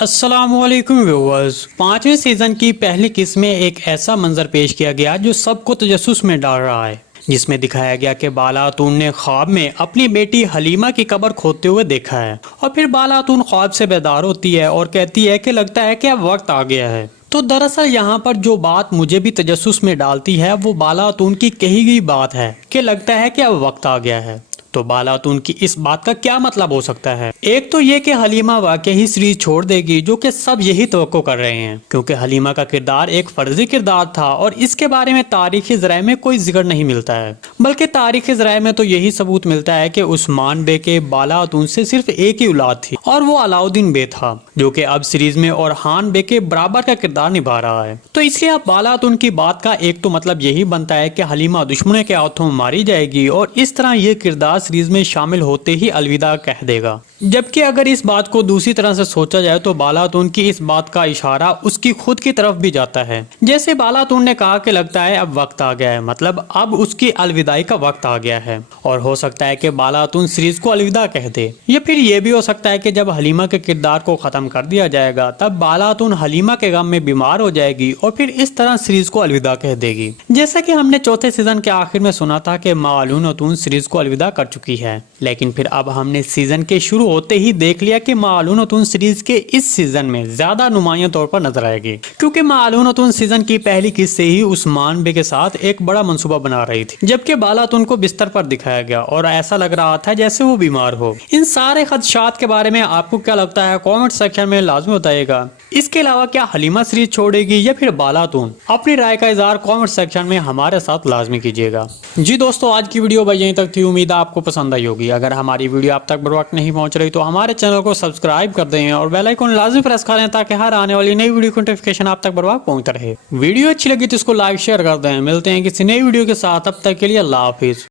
السلام علیکم ویورز، پانچویں سیزن کی پہلی قسط میں ایک ایسا منظر پیش کیا گیا جو سب کو تجسس میں ڈال رہا ہے، جس میں دکھایا گیا کہ بالاتون نے خواب میں اپنی بیٹی حلیمہ کی قبر کھودتے ہوئے دیکھا ہے، اور پھر بالاتون خواب سے بیدار ہوتی ہے اور کہتی ہے کہ لگتا ہے کہ اب وقت آ گیا ہے۔ تو دراصل یہاں پر جو بات مجھے بھی تجسس میں ڈالتی ہے وہ بالاتون کی کہی گئی بات ہے کہ لگتا ہے کہ اب وقت آ گیا ہے۔ تو بالاتون کی اس بات کا کیا مطلب ہو سکتا ہے؟ ایک تو یہ کہ حلیمہ واقعی ہی سیریز چھوڑ دے گی، جو کہ سب یہی توقع کر رہے ہیں، کیونکہ حلیمہ کا کردار ایک فرضی کردار تھا اور اس کے بارے میں تاریخی ذرائع میں کوئی ذکر نہیں ملتا ہے، بلکہ تاریخی ذرائع میں تو یہی ثبوت ملتا ہے کہ عثمان بے کے بالاتون سے صرف ایک ہی اولاد تھی اور وہ علاؤدین بے تھا، جو کہ اب سیریز میں اورحان بے کے برابر کا کردار نبھا رہا ہے۔ تو اس لیے اب بالاتون کی بات کا ایک تو مطلب یہی بنتا ہے کہ حلیمہ دشمنوں کے ہاتھوں ماری جائے گی اور اس طرح یہ کردار سیریز میں شامل ہوتے ہی الوداع کہہ دے گا۔ جبکہ اگر اس بات کو دوسری طرح سے سوچا جائے تو بالاتون کی اس بات کا اشارہ اس کی خود کی طرف بھی جاتا ہے، جیسے بالاتون نے کہا کہ لگتا ہے اب وقت آ گیا ہے، مطلب اب اس کی الوداعی کا وقت آ گیا ہے، اور ہو سکتا ہے کہ بالاتون سیریز کو الوداع کہہ دے، یا پھر یہ بھی ہو سکتا ہے کہ جب حلیمہ کے کردار کو ختم کر دیا جائے گا تب بالاتون حلیمہ کے غم میں بیمار ہو جائے گی اور پھر اس طرح سیریز کو الوداع کہہ دے گی، جیسا کہ ہم نے چوتھے سیزن کے آخر میں سنا تھا کہ معلونتون سیریز کو الوداع کر چکی ہے، لیکن پھر اب ہم نے سیزن کے شروع ہوتے ہی دیکھ لیا کہ معلونتون سیریز کے اس سیزن میں زیادہ نمایاں طور پر نظر آئے گی، کیونکہ معلونتون سیزن کی پہلی قسط سے ہی عثمان بے کے ساتھ ایک بڑا منصوبہ بنا رہی تھی، جبکہ بالاتون کو بستر پر دکھایا گیا اور ایسا لگ رہا تھا جیسے وہ بیمار ہو۔ ان سارے خدشات کے بارے میں آپ کو کیا لگتا ہے؟ کامنٹ سیکشن میں لازمی بتائیے گا۔ اس کے علاوہ کیا حلیمہ سیریز چھوڑے گی یا پھر بالاتون؟ اپنی رائے کا اظہار کامنٹ سیکشن میں ہمارے ساتھ لازمی کیجیے گا۔ جی دوستو، آج کی ویڈیو بس یہیں تک تھی، امید ہے آپ کو پسند آئی ہوگی۔ اگر ہماری ویڈیو آپ تک بر وقت نہیں پہنچ رہی تو ہمارے چینل کو سبسکرائب کر دیں اور بیل آئیکن لازمی پریس کر دیں تاکہ ہر آنے والی نئی ویڈیو کی نوٹیفیکیشن آپ تک بر وقت پہنچتا رہے۔ ویڈیو اچھی لگی تو اس کو لائک شیئر کر دیں۔ ملتے ہیں کسی نئی ویڈیو کے ساتھ، تب تک کے لیے اللہ حافظ۔